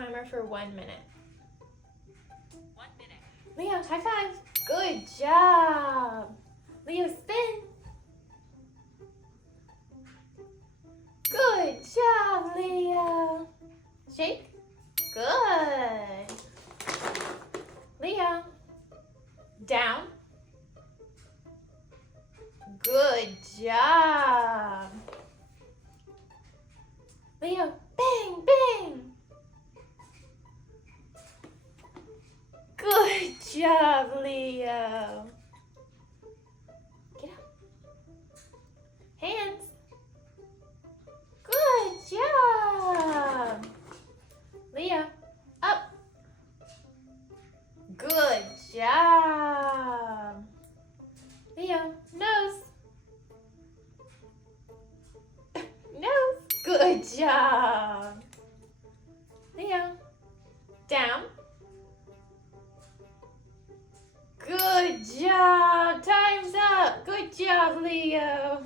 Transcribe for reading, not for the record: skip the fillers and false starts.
timer for 1 minute. 1 minute. Leo, high five. Good job. Leo, spin. Good job, Leo. Shake. Good. Leo. Down. Good job. Leo, bang, bang. Good job, Leo. Get up. Hands. Good job. Leo, up. Good job. Leo, nose. Nose. Good job. Leo, down. Good job. Time's up. Good job, Leo.